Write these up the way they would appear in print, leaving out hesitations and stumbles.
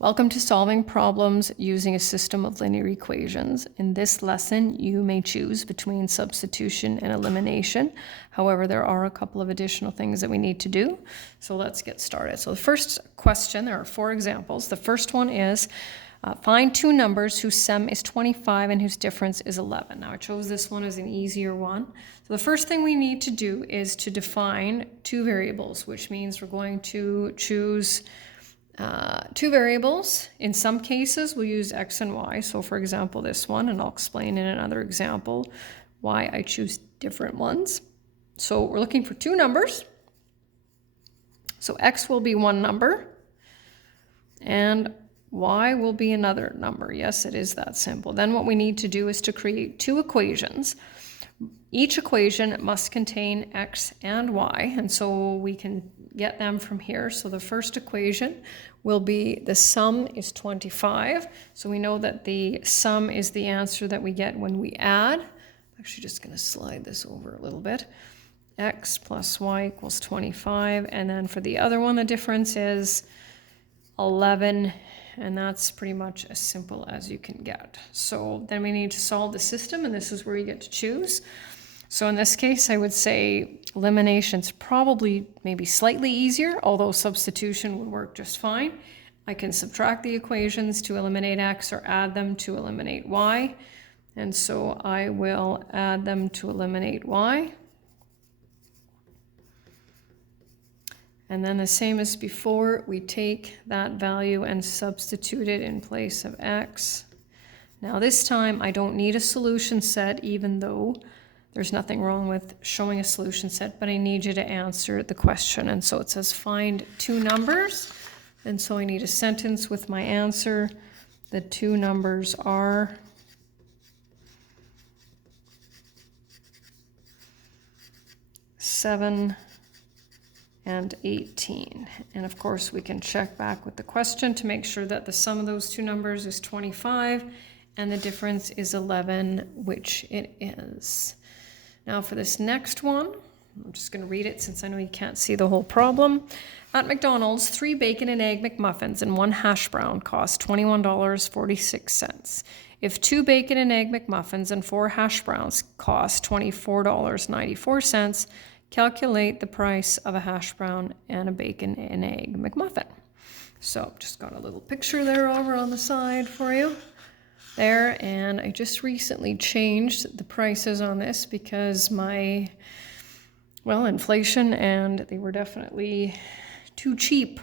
Welcome to solving problems using a system of linear equations. In this lesson, you may choose between substitution and elimination. However, there are a couple of additional things that we need to do. So let's get started. So the first question, there are 4 examples. The first one is, find 2 numbers whose sum is 25 and whose difference is 11. Now I chose this one as an easier one. So the first thing we need to do is to define 2 variables, which means we're going to choose 2 variables. In some cases, we'll use x and y. So for example, this one, and I'll explain in another example why I choose different ones. So we're looking for 2 numbers. So x will be one number and y will be another number. Yes, it is that simple. Then what we need to do is to create 2 equations. Each equation must contain x and y, and so we can get them from here. So the first equation will be the sum is 25. So we know that the sum is the answer that we get when we add. I'm actually just going to slide this over a little bit. X plus y equals 25. And then for the other one, the difference is 11. And that's pretty much as simple as you can get. So then we need to solve the system, and this is where you get to choose. So in this case, I would say elimination's probably maybe slightly easier, although substitution would work just fine. I can subtract the equations to eliminate x or add them to eliminate y. And so I will add them to eliminate y. And then the same as before, we take that value and substitute it in place of x. Now this time I don't need a solution set, even though there's nothing wrong with showing a solution set, but I need you to answer the question. And so it says find 2 numbers. And so I need a sentence with my answer. The 2 numbers are (7) and 18. And of course we can check back with the question to make sure that the sum of those 2 numbers is 25 and the difference is 11, which it is. Now for this next one, I'm just going to read it since I know you can't see the whole problem. At McDonald's, 3 bacon and egg McMuffins and 1 hash brown cost $21.46. If 2 bacon and egg McMuffins and 4 hash browns cost $24.94, calculate the price of a hash brown and a bacon and egg McMuffin. So just got a little picture there over on the side for you. There, and I just recently changed the prices on this because inflation, and they were definitely too cheap,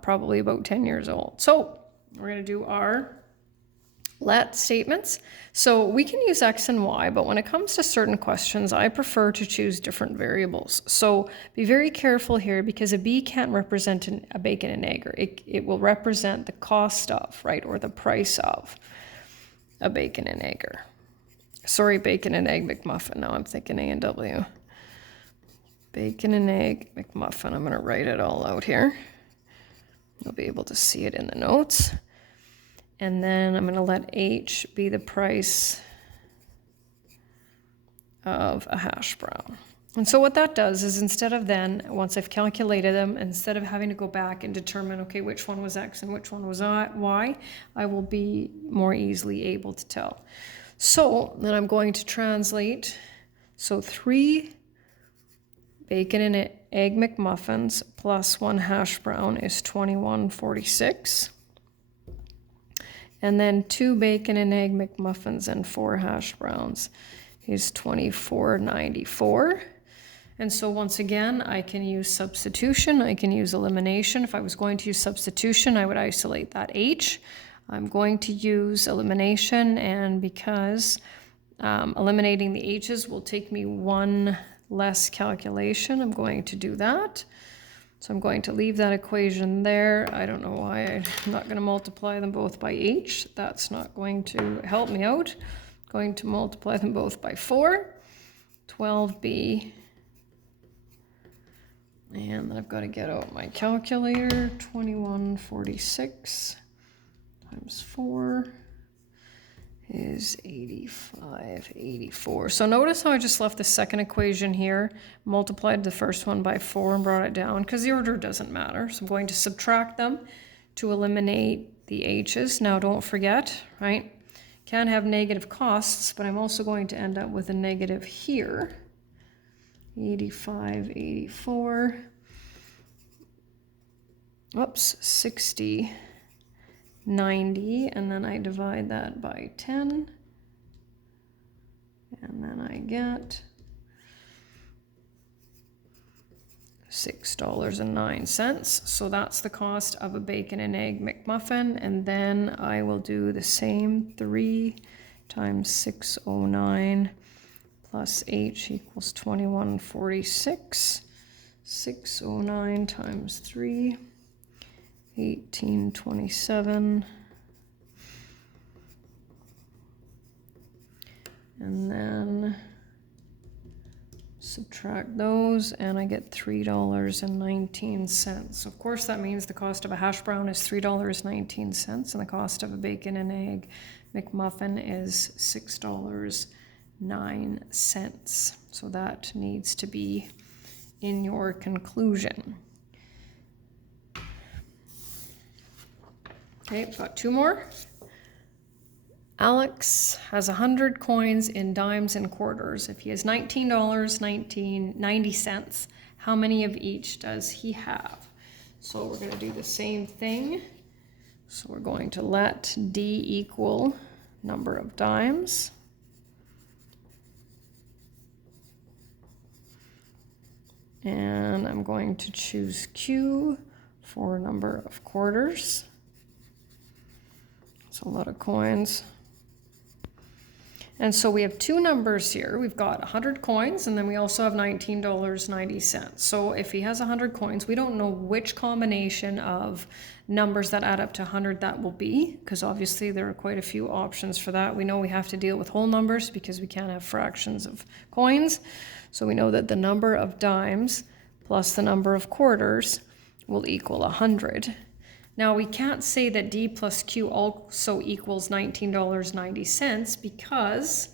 probably about 10 years old. So we're going to do our let statements. So we can use x and y, but when it comes to certain questions, I prefer to choose different variables. So be very careful here, because a b can't represent a bacon and egg, or it will represent the cost of, right, or the price of a bacon and egger. Sorry, bacon and egg McMuffin. Now I'm thinking A&W. Bacon and egg McMuffin. I'm going to write it all out here. You'll be able to see it in the notes. And then I'm going to let H be the price of a hash brown. And so what that does is, instead of then, once I've calculated them, instead of having to go back and determine, okay, which one was X and which one was Y, I will be more easily able to tell. So then I'm going to translate. So 3 bacon and egg McMuffins plus 1 hash brown is $21.46. And then 2 bacon and egg McMuffins and 4 hash browns is $24.94. And so once again, I can use substitution, I can use elimination. If I was going to use substitution, I would isolate that H. I'm going to use elimination, and because eliminating the H's will take me 1 less calculation, I'm going to do that. So I'm going to leave that equation there. I don't know why I'm not going to multiply them both by H. That's not going to help me out. I'm going to multiply them both by 4, 12b. And then I've got to get out my calculator. 21.46 times 4 is 85.84. So notice how I just left the second equation here, multiplied the first one by 4 and brought it down, because the order doesn't matter. So I'm going to subtract them to eliminate the h's. Now don't forget, right? Can have negative costs, but I'm also going to end up with a negative here. 85, 84. Oops, 60, 90, and then I divide that by 10. And then I get $6.09. So that's the cost of a bacon and egg McMuffin. And then I will do the same, 3 times 609 plus h equals 2146. 609 times 3, 1827. And then subtract those, and I get $3.19. Of course, that means the cost of a hash brown is $3.19, and the cost of a bacon and egg McMuffin is $6.09. So that needs to be in your conclusion. Okay, I've got 2 more. Alex has 100 coins in dimes and quarters. If he has $19.90, how many of each does he have? So we're going to do the same thing. So we're going to let D equal number of dimes. And I'm going to choose Q for number of quarters. It's a lot of coins. And so we have 2 numbers here. We've got 100 coins, and then we also have $19.90. So if he has 100 coins, we don't know which combination of numbers that add up to 100 that will be, because obviously there are quite a few options for that. We know we have to deal with whole numbers because we can't have fractions of coins. So we know that the number of dimes plus the number of quarters will equal 100. Now we can't say that D plus Q also equals $19.90 because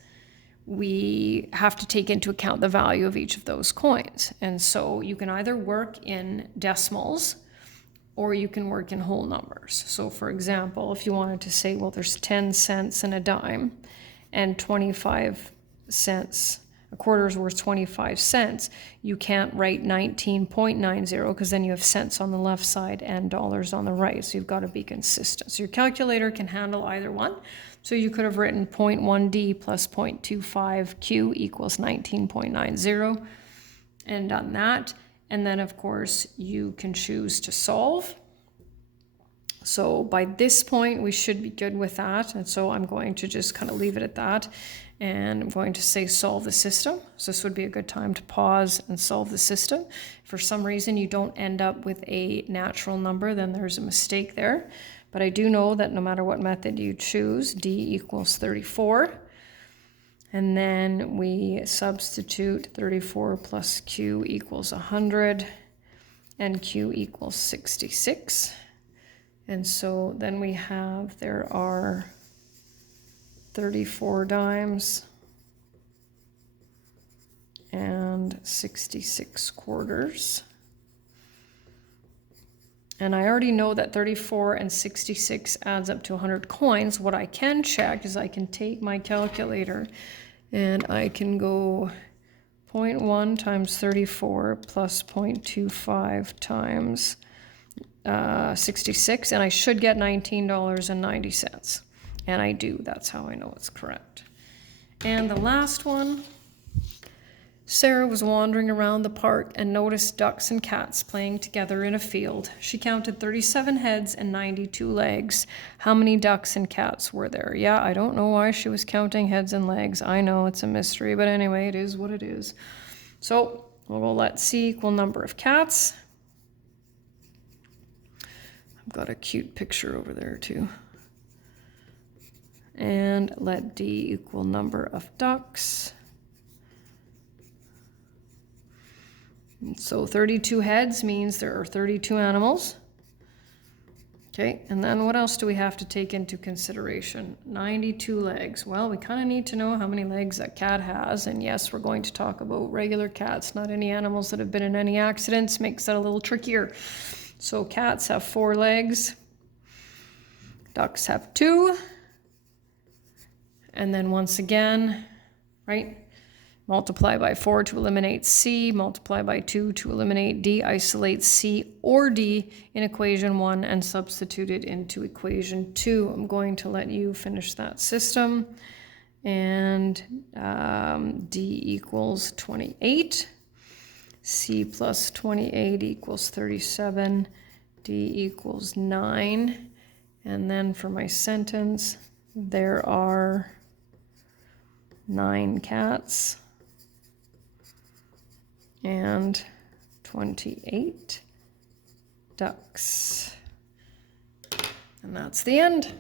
we have to take into account the value of each of those coins. And so you can either work in decimals or you can work in whole numbers. So for example, if you wanted to say, well, there's 10 cents in a dime and 25 cents, a quarter is worth 25 cents, you can't write 19.90 because then you have cents on the left side and dollars on the right. So you've got to be consistent. So your calculator can handle either one. So you could have written 0.1D plus 0.25Q equals 19.90 and done that. And then of course you can choose to solve. So by this point we should be good with that. And so I'm going to just kind of leave it at that. And I'm going to say solve the system. So this would be a good time to pause and solve the system. If for some reason you don't end up with a natural number, then there's a mistake there. But I do know that no matter what method you choose, D equals 34. And then we substitute 34 plus Q equals 100 and Q equals 66. And so then we have, there are 34 dimes and 66 quarters. And I already know that 34 and 66 adds up to 100 coins. What I can check is I can take my calculator and I can go 0.1 times 34 plus 0.25 times 66, and I should get $19.90. And I do. That's how I know it's correct. And the last one, Sarah was wandering around the park and noticed ducks and cats playing together in a field. She counted 37 heads and 92 legs. How many ducks and cats were there? Yeah, I don't know why she was counting heads and legs. I know it's a mystery, but anyway, it is what it is. So we'll let C equal number of cats. I've got a cute picture over there too. And let D equal number of ducks. And so 32 heads means there are 32 animals. Okay, and then what else do we have to take into consideration? 92 legs. Well, we kind of need to know how many legs that cat has. And yes, we're going to talk about regular cats, not any animals that have been in any accidents. Makes that a little trickier. So cats have 4 legs. ducks have 2. And then once again, right, multiply by 4 to eliminate C, multiply by 2 to eliminate D, isolate C or D in equation 1 and substitute it into equation 2. I'm going to let you finish that system. And D equals 28. C plus 28 equals 37. D equals 9. And then for my sentence, there are 9 cats and 28 ducks. And that's the end.